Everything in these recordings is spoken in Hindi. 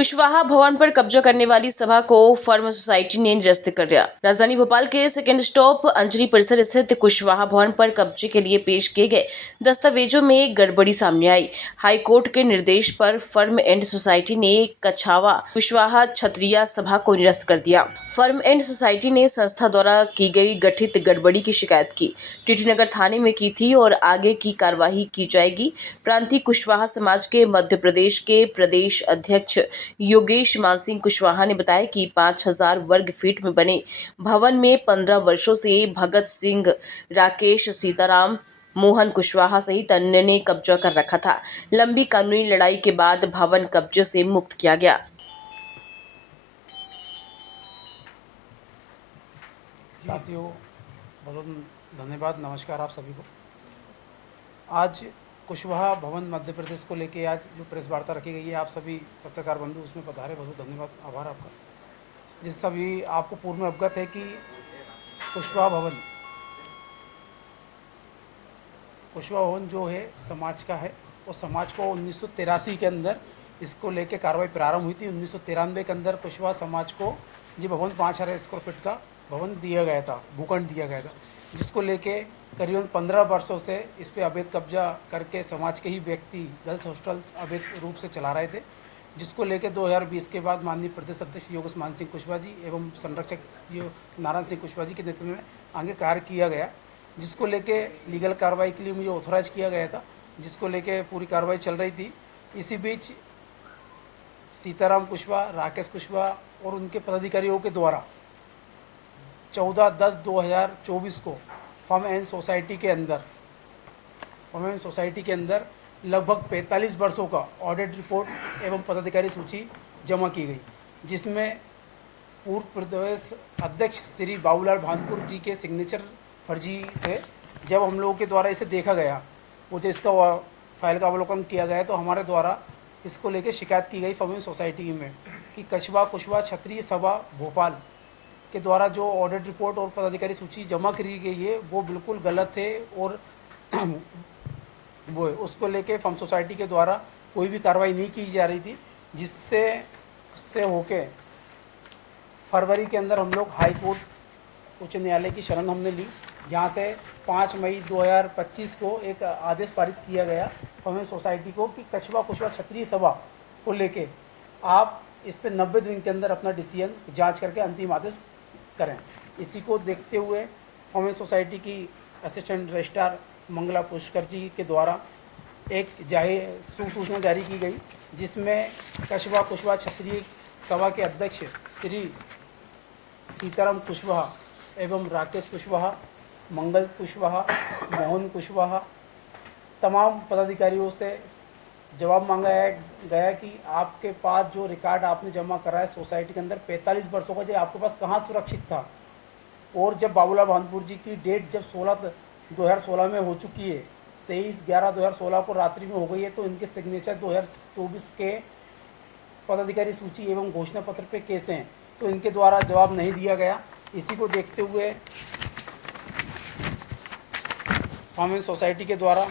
कुशवाहा भवन पर कब्जा करने वाली सभा को फर्म सोसाइटी ने निरस्त कर दिया। राजधानी भोपाल के सेकेंड स्टॉप अंजलि परिसर स्थित कुशवाहा भवन पर कब्जे के लिए पेश किए गए दस्तावेजों में गड़बड़ी सामने आई। हाई कोर्ट के निर्देश पर फर्म एंड सोसाइटी ने कछावा कुशवाहा क्षत्रिय सभा को निरस्त कर दिया। फर्म एंड सोसाइटी ने संस्था द्वारा की गई गठित गड़बड़ी की शिकायत की टीटी नगर थाने में की थी और आगे की कार्यवाही की जाएगी। प्रांतीय कुशवाहा समाज के मध्य प्रदेश के प्रदेश अध्यक्ष योगेश मानसिंह कुशवाहा ने बताया कि 5000 वर्ग फीट में बने भवन में 15 वर्षों से भगत सिंह, राकेश, सीताराम, मोहन कुशवाहा सहित अन्य ने कब्जा कर रखा था। लंबी कानूनी लड़ाई के बाद भवन कब्जे से मुक्त किया गया। साथियों, बहुत धन्यवाद। नमस्कार आप सभी को। आज कुशवाहा भवन मध्य प्रदेश को लेके आज जो प्रेस वार्ता रखी गई है, आप सभी पत्रकार बंधु उसमें पधारे, बहुत धन्यवाद, आभार आपका। जिस सभी आपको पूर्व में अवगत है कि कुशवाहा भवन जो है समाज का है, वो समाज को 1983 के अंदर इसको लेके कार्रवाई प्रारंभ हुई थी। 1993 के अंदर कुशवाहा समाज को ये भवन 5000 स्क्वायर फीट का भवन दिया गया था, भूखंड दिया गया था, जिसको लेके करीबन 15 वर्षों से इस पे अवैध कब्जा करके समाज के ही व्यक्ति गर्ल्स हॉस्टल अवैध रूप से चला रहे थे, जिसको लेके 2020 के बाद माननीय प्रदेश अध्यक्ष योगेश मानसिंह कुशवाहा जी एवं संरक्षक नारायण सिंह कुशवाहा जी के नेतृत्व में आगे कार्य किया गया, जिसको लेके लीगल कार्रवाई के लिए मुझे ऑथोराइज किया गया था, जिसको लेके पूरी कार्रवाई चल रही थी। इसी बीच सीताराम कुशवाहा, राकेश कुशवाहा और उनके पदाधिकारियों के द्वारा 14/10/2024 को फर्म एंड सोसाइटी के अंदर लगभग 45 वर्षों का ऑडिट रिपोर्ट एवं पदाधिकारी सूची जमा की गई, जिसमें पूर्व प्रदेश अध्यक्ष श्री बाबूलाल भानपुर जी के सिग्नेचर फर्जी थे। जब हम लोगों के द्वारा इसे देखा गया, मुझे इसका फाइल का अवलोकन किया गया, तो हमारे द्वारा इसको लेकर शिकायत की गई फर्म एंड सोसाइटी में कि कछवा कुशवाहा क्षत्रिय सभा भोपाल के द्वारा जो ऑडिट रिपोर्ट और पदाधिकारी सूची जमा करी गई है वो बिल्कुल गलत है, और वो उसको लेके फर्म सोसाइटी के द्वारा कोई भी कार्रवाई नहीं की जा रही थी, जिससे होके फरवरी के अंदर हम लोग हाई कोर्ट उच्च न्यायालय की शरण हमने ली, जहाँ से 5 मई 2025 को एक आदेश पारित किया गया फर्म सोसाइटी को कि कछवा कुशवाहा क्षत्रिय सभा को लेके आप इस पे 90 दिन के अंदर अपना डिसीजन जांच करके अंतिम आदेश करें। इसी को देखते हुए फर्म सोसाइटी की असिस्टेंट रजिस्ट्रार मंगला पुष्कर जी के द्वारा एक जाहिर सूचना जारी की गई, जिसमें कछवा कुशवाहा क्षत्रिय सभा के अध्यक्ष श्री सीताराम कुशवाहा एवं राकेश कुशवाहा, मंगल कुशवाहा, मोहन कुशवाहा तमाम पदाधिकारियों से जवाब मांगा गया कि आपके पास जो रिकॉर्ड आपने जमा करा है सोसाइटी के अंदर 45 वर्षों का, जो आपके पास कहाँ सुरक्षित था। और जब बाबूलाल भानपुर जी की डेट जब 2016 में हो चुकी है, 23/11/2016 को रात्रि में हो गई है, तो इनके सिग्नेचर 2024 के पदाधिकारी सूची एवं घोषणा पत्र पे कैसे हैं, तो इनके द्वारा जवाब नहीं दिया गया। इसी को देखते हुए फर्म एंड सोसाइटी के द्वारा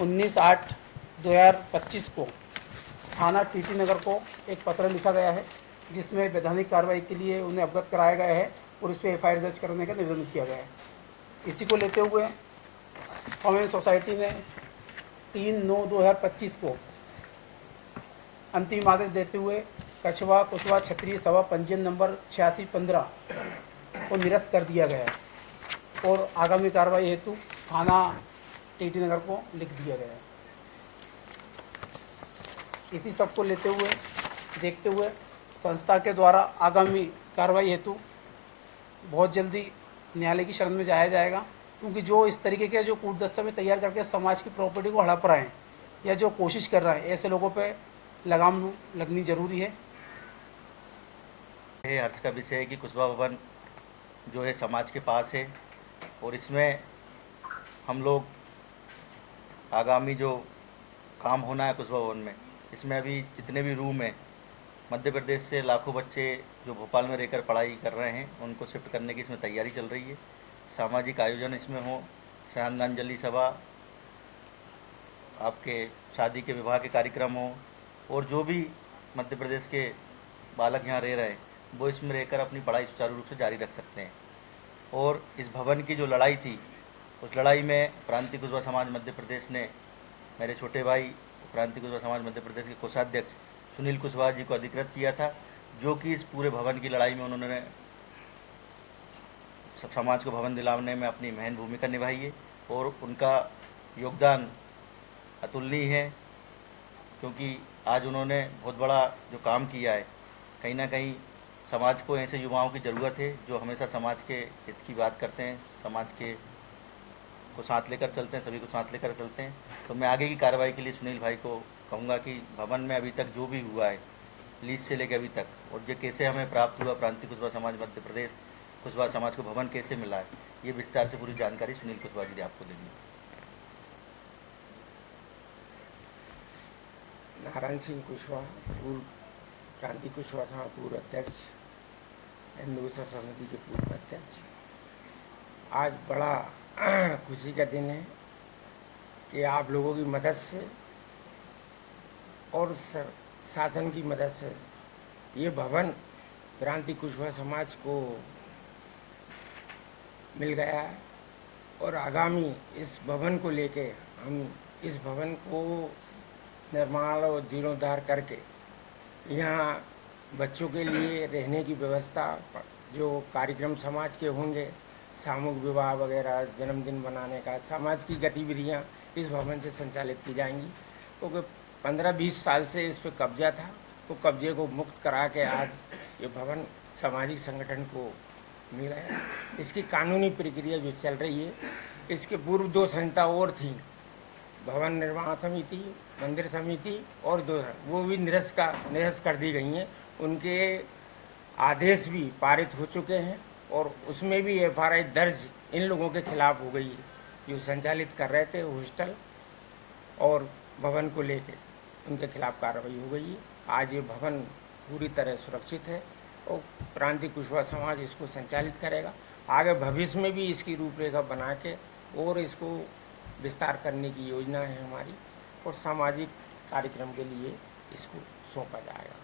19/8/2025 को थाना टीटी नगर को एक पत्र लिखा गया है, जिसमें वैधानिक कार्रवाई के लिए उन्हें अवगत कराया गया है और इस पर एफआईआर दर्ज करने का निवेदन किया गया है। इसी को लेते हुए फर्म एंड सोसाइटी ने 3/9/2025 को अंतिम आदेश देते हुए कछवा कुशवाहा क्षत्रिय सभा पंजीयन नंबर 8615 को निरस्त कर दिया गया है और आगामी कार्रवाई हेतु थाना टीटी नगर को लिख दिया गया है। इसी सब को देखते हुए संस्था के द्वारा आगामी कार्रवाई हेतु बहुत जल्दी न्यायालय की शरण में जाया जाएगा, क्योंकि जो इस तरीके के जो कूट दस्तावेज तैयार करके समाज की प्रॉपर्टी को हड़प रहे हैं या जो कोशिश कर रहे हैं, ऐसे लोगों पे लगाम लगनी जरूरी है। हर्ष का विषय है कि कुशवाहा भवन जो है समाज के पास है, और इसमें हम लोग आगामी जो काम होना है कुशवाहा भवन में, इसमें अभी जितने भी रूम हैं, मध्य प्रदेश से लाखों बच्चे जो भोपाल में रहकर पढ़ाई कर रहे हैं, उनको शिफ्ट करने की इसमें तैयारी चल रही है। सामाजिक आयोजन इसमें हो, श्रद्धांजलि सभा, आपके शादी के विवाह के कार्यक्रम हो, और जो भी मध्य प्रदेश के बालक यहाँ रह रहे हैं वो इसमें रहकर अपनी पढ़ाई सुचारू रूप से जारी रख सकते हैं। और इस भवन की जो लड़ाई थी उस लड़ाई में प्रांतीय कुशवाहा समाज मध्य प्रदेश ने मेरे छोटे भाई प्रांतीय कुशवाहा समाज मध्य प्रदेश के कोषाध्यक्ष सुनील कुशवाहा जी को अधिकृत किया था, जो कि इस पूरे भवन की लड़ाई में उन्होंने समाज को भवन दिलाने में अपनी महन भूमिका निभाई है और उनका योगदान अतुलनीय है, क्योंकि आज उन्होंने बहुत बड़ा जो काम किया है। कहीं ना कहीं समाज को ऐसे युवाओं की ज़रूरत है जो हमेशा समाज के हित की बात करते हैं, समाज के को साथ लेकर चलते हैं, सभी को साथ लेकर चलते हैं। तो मैं आगे की कार्रवाई के लिए सुनील भाई को कहूँगा कि भवन में अभी तक जो भी हुआ है लीज से लेकर अभी तक, और जो कैसे हमें प्राप्त हुआ प्रांतीय कुशवाहा समाज मध्य प्रदेश कुशवाहा समाज को भवन कैसे मिला है, ये विस्तार से पूरी जानकारी सुनील कुशवाहा जी आपको देंगे। नारायण सिंह कुशवाहा, पूर्व प्रांतीय कुशवाहा समाज पूर्व अध्यक्ष, हिंदू समिति के पूर्व अध्यक्ष। आज बड़ा खुशी का दिन है कि आप लोगों की मदद से और शासन की मदद से ये भवन प्रांतीय कुशवाहा समाज को मिल गया है। और आगामी इस भवन को लेके हम इस भवन को निर्माण और जीर्णोद्धार करके यहाँ बच्चों के लिए रहने की व्यवस्था, जो कार्यक्रम समाज के होंगे, सामूहिक विवाह वगैरह, जन्मदिन मनाने का, समाज की गतिविधियाँ इस भवन से संचालित की जाएंगी। क्योंकि 15-20 साल से इस पर कब्जा था, तो कब्जे को मुक्त करा के आज ये भवन सामाजिक संगठन को मिल गया। इसकी कानूनी प्रक्रिया जो चल रही है, इसके पूर्व 2 संहिता और थी, भवन निर्माण समिति, मंदिर समिति और 2, वो भी निरस्त कर दी गई हैं। उनके आदेश भी पारित हो चुके हैं और उसमें भी FRI दर्ज इन लोगों के खिलाफ हो गई है जो संचालित कर रहे थे हॉस्टल और भवन को लेके, उनके खिलाफ कार्रवाई हो गई है। आज ये भवन पूरी तरह सुरक्षित है और प्रांतीय कुशवाहा समाज इसको संचालित करेगा। आगे भविष्य में भी इसकी रूपरेखा बना के और इसको विस्तार करने की योजना है हमारी, और सामाजिक कार्यक्रम के लिए इसको सौंपा जाएगा।